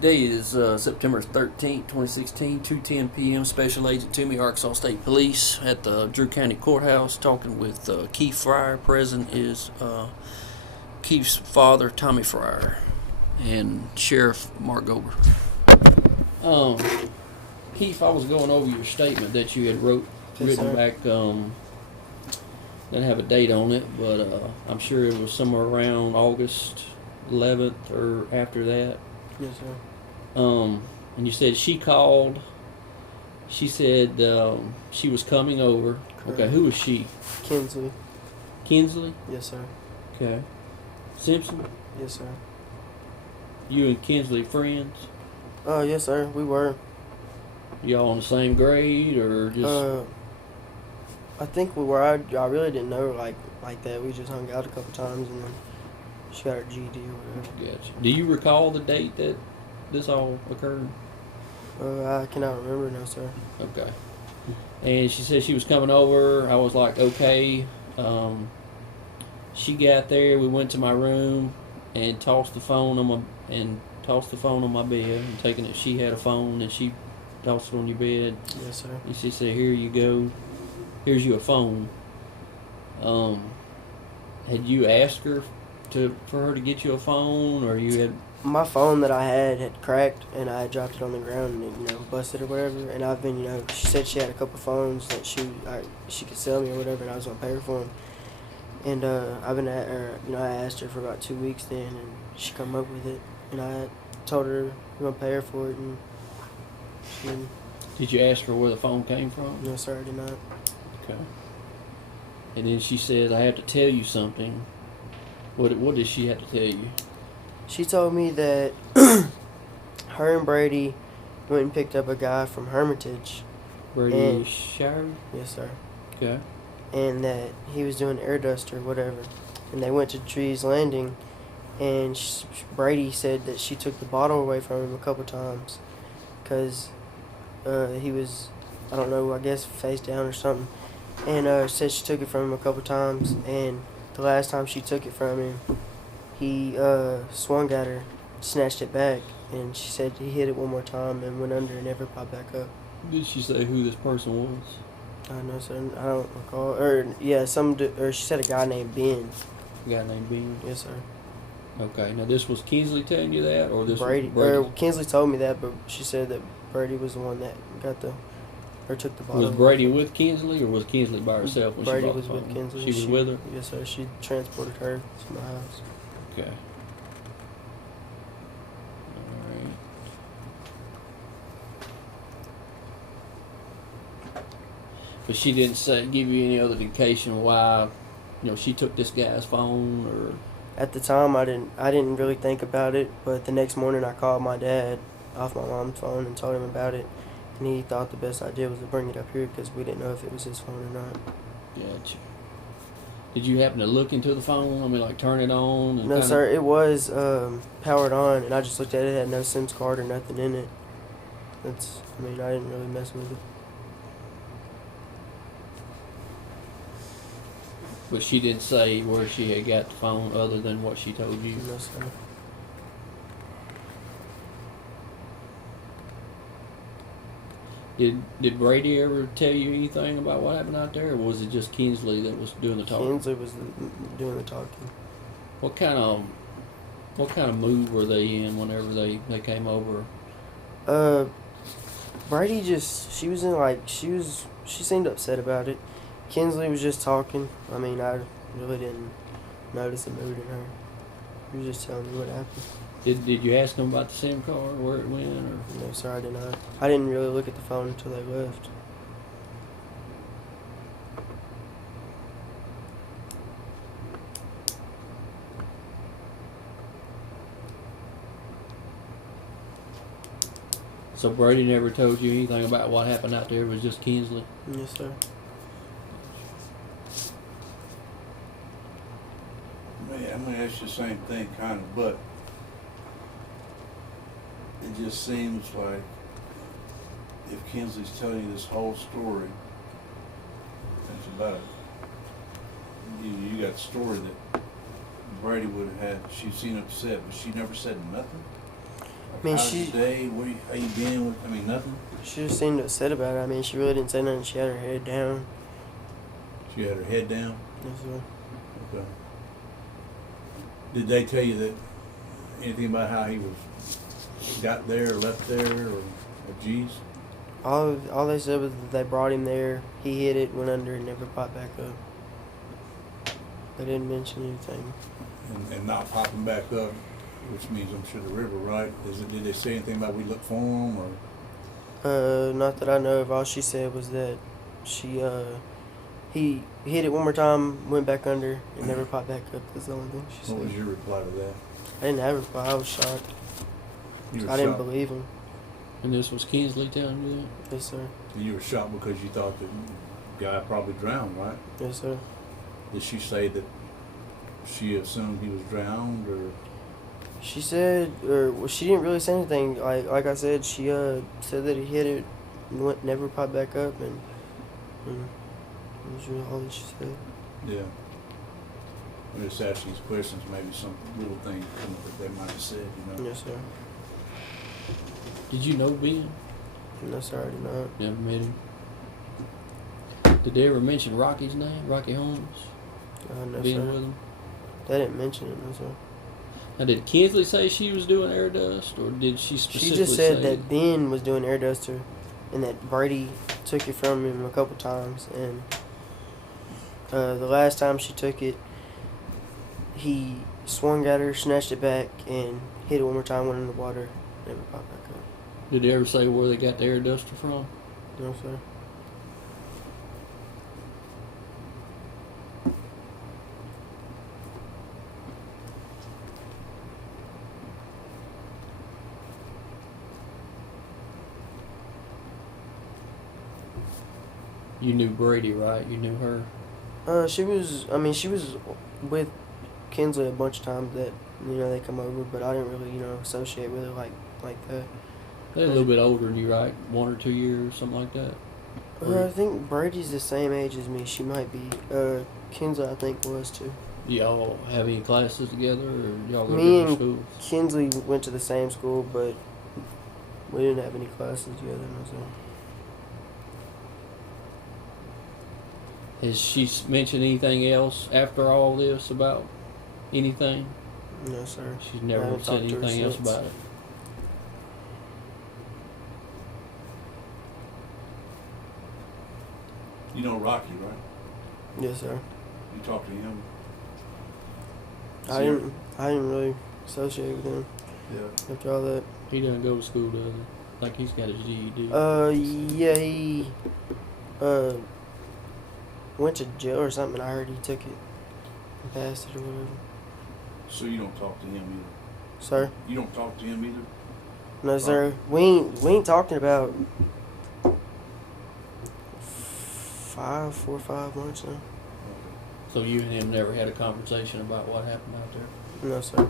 Today is September 13th, 2016, 2:10 p.m. Special Agent Toomey, Arkansas State Police at the Drew County Courthouse talking with Keith FRYAR. Present is Keith's father, Tommy FRYAR, and Sheriff Mark Gober. Keith, I was going over your statement that you had written back, didn't have a date on it, but I'm sure it was somewhere around August 11th or after that. Yes, sir. And you said she called. She said she was coming over. Correct. Okay, who was she? Kinsley. Kinsley? Yes, sir. Okay. Simpson? Yes, sir. You and Kinsley friends? Yes, sir. We were. Y'all on the same grade or just? I think we were. I really didn't know like that. We just hung out a couple times and then she got her GED or whatever. Gotcha. Do you recall the date that this all occurred? I cannot remember, no, sir. Okay. And she said she was coming over. I was like, okay. She got there. We went to my room and tossed the phone on my bed. And taking it, she had a phone and she tossed it on your bed. Yes, sir. And she said, "Here you go. Here's your phone." Had you asked her for her to get you a phone, or you had? My phone that I had cracked, and I dropped it on the ground, and it, busted or whatever. And I've been, she said she had a couple phones that she could sell me or whatever, and I was gonna pay her for them. And I've been at her, I asked her for about 2 weeks then, and she come up with it, and I told her I'm gonna pay her for it, and she didn't. Did you ask her where the phone came from? No, sir, I did not. Okay. And then she said, "I have to tell you something." What did she have to tell you? She told me that her and Brady went and picked up a guy from Hermitage. Brady Shire? Yes, sir. Okay. And that he was doing air dust or whatever. And they went to Trees Landing, and Brady said that she took the bottle away from him a couple times because he was, I don't know, I guess face down or something. And said she took it from him a couple times, and the last time she took it from him, he swung at her, snatched it back, and she said he hit it one more time and went under and never popped back up. Did she say who this person was? No, sir, I don't recall. Or yeah, or she said a guy named Ben. A guy named Ben? Yes, sir. Okay, now this was Kinsley telling you that, or this Brady? was Brady? Or Kinsley told me that, but she said that Brady was the one that took the bottle. Was Brady with Kinsley, or was Kinsley by herself when Brady she bought was the phone? with Kinsley. She was with her? Yes, sir. She transported her to my house. Okay. Alright. But she didn't give you any other indication why, she took this guy's phone, or? At the time, I didn't really think about it, but the next morning I called my dad off my mom's phone and told him about it, and he thought the best idea was to bring it up here because we didn't know if it was his phone or not. Gotcha. Did you happen to look into the phone? I mean, like turn it on? And No, sir. It was powered on, and I just looked at it. It had no SIM card or nothing in it. I didn't really mess with it. But she didn't say where she had got the phone other than what she told you? No, sir. Did Brady ever tell you anything about what happened out there, or was it just Kinsley that was doing the talking? Kinsley was doing the talking. What kind of mood were they in whenever they came over? Brady she seemed upset about it. Kinsley was just talking. I really didn't notice the mood in her. He was just telling me what happened. Did you ask them about the SIM card, where it went, or? No, sir, I did not. I didn't really look at the phone until they left. So Brady never told you anything about what happened out there? It was just Kinsley? Yes, sir. I'm going to ask you the same thing, kind of, but it just seems like if Kinsley's telling you this whole story, it's about you got the story that Brady would have had. She seemed upset, but she never said nothing. I mean, How's your day? How you been? I mean, nothing. She just seemed upset about it. I mean, she really didn't say nothing. She had her head down. She had her head down. Yes, sir. Okay. Did they tell you that anything about how he got there, or left there, or G's? All they said was that they brought him there. He hit it, went under, and never popped back up. They didn't mention anything. And not popping back up, which means I'm sure the river, right? Did they say anything about we look for him, or? Not that I know of. All she said was that he hit it one more time, went back under, and never popped back up. That's the only thing she said. What was your reply to that? I didn't have a reply. I was shocked. You were I didn't shocked. believe him. And this was Kinsley telling you that? Yes, sir. You were shocked because you thought the guy probably drowned, right? Yes, sir. Did she say that she assumed he was drowned, or? She said, well, she didn't really say anything. Like I said, she said that he hit it and never popped back up, and that was really all that she said. Yeah. I'm just asking these questions. Maybe some little thing that they might have said, you know. Yes, sir. Did you know Ben? No, sir, I did not. Never met him. Did they ever mention Rocky's name? Rocky Holmes? No, Being sir. with him? They didn't mention it, no, sir. Now, did Kinsley say she was doing air dust, or did she specifically She just said say that Ben was doing air duster, and that Brady took it from him a couple times, and the last time she took it, he swung at her, snatched it back, and hit it one more time, went in the water, never popped back up. Did they ever say where they got the air duster from? No, sir. You knew Brady, right? You knew her? She was with Kinsley a bunch of times that, they come over, but I didn't really, associate with her like that. They're a little bit older than you, right? 1 or 2 years, something like that? I think Brady's the same age as me. She might be. Kinsley, I think, was too. Y'all have any classes together, or y'all go Me to and schools? Kinsley went to the same school, but we didn't have any classes together, no, sir. Has she mentioned anything else after all this about anything? No, sir. She's I never haven't said talked to her anything else since. about it. You know Rocky, right? Yes, sir. You talked to him. I didn't really associate with him Yeah. after all that. He doesn't go to school, does he? Like he's got his GED. Yeah, he went to jail or something. I heard he took it and passed it or whatever. So you don't talk to him either. Sir? You don't talk to him either. No, sir. We ain't talking about 4 or 5 months now. So you and him never had a conversation about what happened out there? No, sir.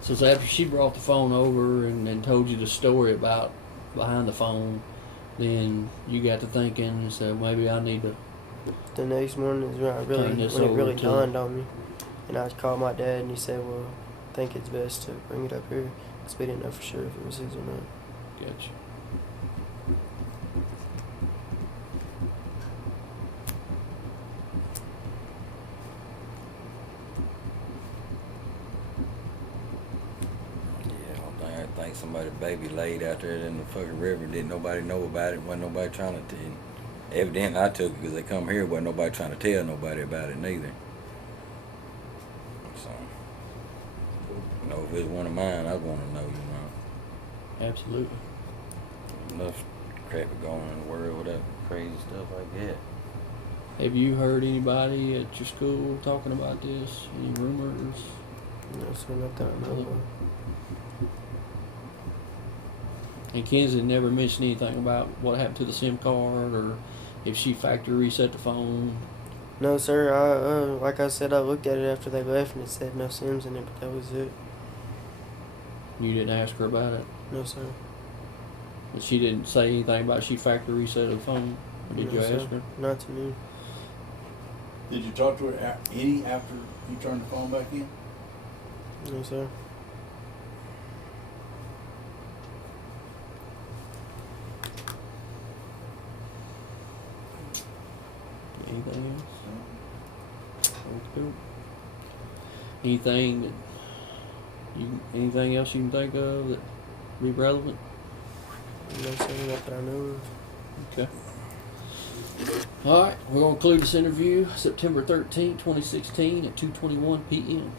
So after she brought the phone over and told you the story about behind the phone, then you got to thinking and said, maybe I need to. The next morning is when Turn this it over really to- dawned on me. And I called my dad and he said, well, I think it's best to bring it up here because we didn't know for sure if it was his or not. Gotcha. I think somebody baby laid out there in the fucking river. Didn't nobody know about it. Wasn't nobody trying to tell. Evidently, I took it because they come here. Wasn't nobody trying to tell nobody about it neither. So, if it was one of mine, I'd want to know. Absolutely. Enough crap going on in the world with that crazy stuff like that. Have you heard anybody at your school talking about this? Any rumors? No, sir, not that I know of. And Kenzie never mentioned anything about what happened to the SIM card or if she factory reset the phone. No, sir. I like I said, I looked at it after they left, and it said no Sims in it, but that was it. You didn't ask her about it. No, sir. But she didn't say anything about she factory reset the phone. Or did No, you sir. ask her? Not to me. Did you talk to her any after you turned the phone back in? No, sir. Anything else? Okay. Anything that anything else you can think of that be relevant? No, sir. Not that I know of. Okay. All right, we're gonna conclude this interview September 13th, 2016 at 2:21 p.m.